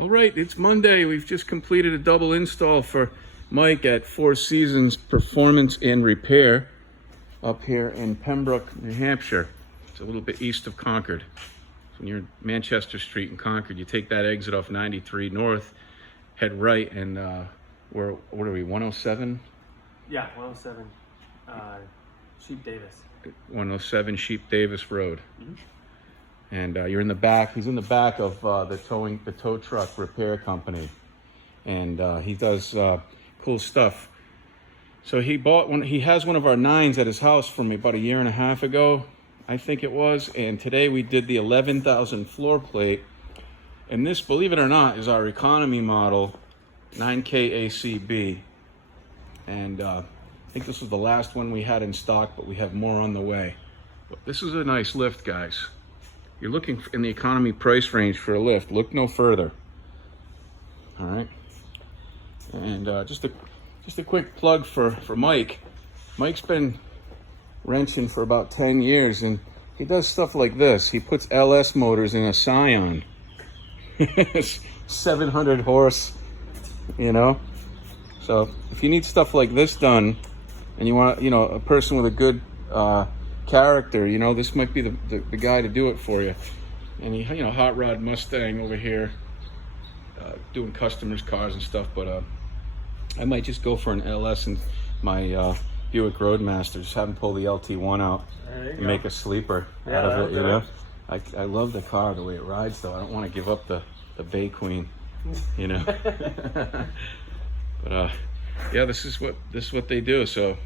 All right, it's Monday. We've just completed a double install for Mike at Four Seasons Performance and Repair up here in Pembroke, New Hampshire. It's a little bit east of Concord. When you're Manchester Street in Concord, you take that exit off 93 North, head right, and what are we, 107? Yeah, 107 Sheep Davis. 107 Sheep Davis Road. Mm-hmm. And you're in the back. He's in the back of the tow truck repair company, and he does cool stuff. So he bought one. He has one of our 9s at his house from me about 1.5 years ago, I think it was. And today we did the 11,000 floor plate. And this, believe it or not, is our economy model 9K ACB. And I think this was the last one we had in stock, but we have more on the way. But this is a nice lift, guys. You're looking in the economy price range for a lift, look no further. All right. And just a quick plug for Mike. Mike's been wrenching for about 10 years, and he does stuff like this. He puts LS motors in a Scion. 700 horse, you know. So if you need stuff like this done, and you want, a person with a good character, this might be the guy to do it for you. And he, hot rod Mustang over here, doing customers' cars and stuff. But I might just go for an LS and my Buick Roadmaster. Just have him pull the LT1 out and make a sleeper out of it. I love the car, the way it rides, though. I don't want to give up the Bay Queen, But yeah, this is what they do. So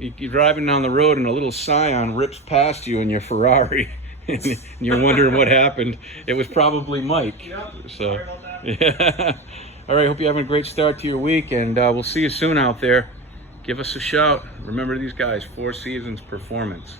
you're driving down the road and a little Scion rips past you in your Ferrari, and you're wondering what happened. It was probably Mike. Yep. So, sorry about that. Yeah. All right. Hope you're having a great start to your week, and we'll see you soon out there. Give us a shout. Remember these guys, Four Seasons Performance.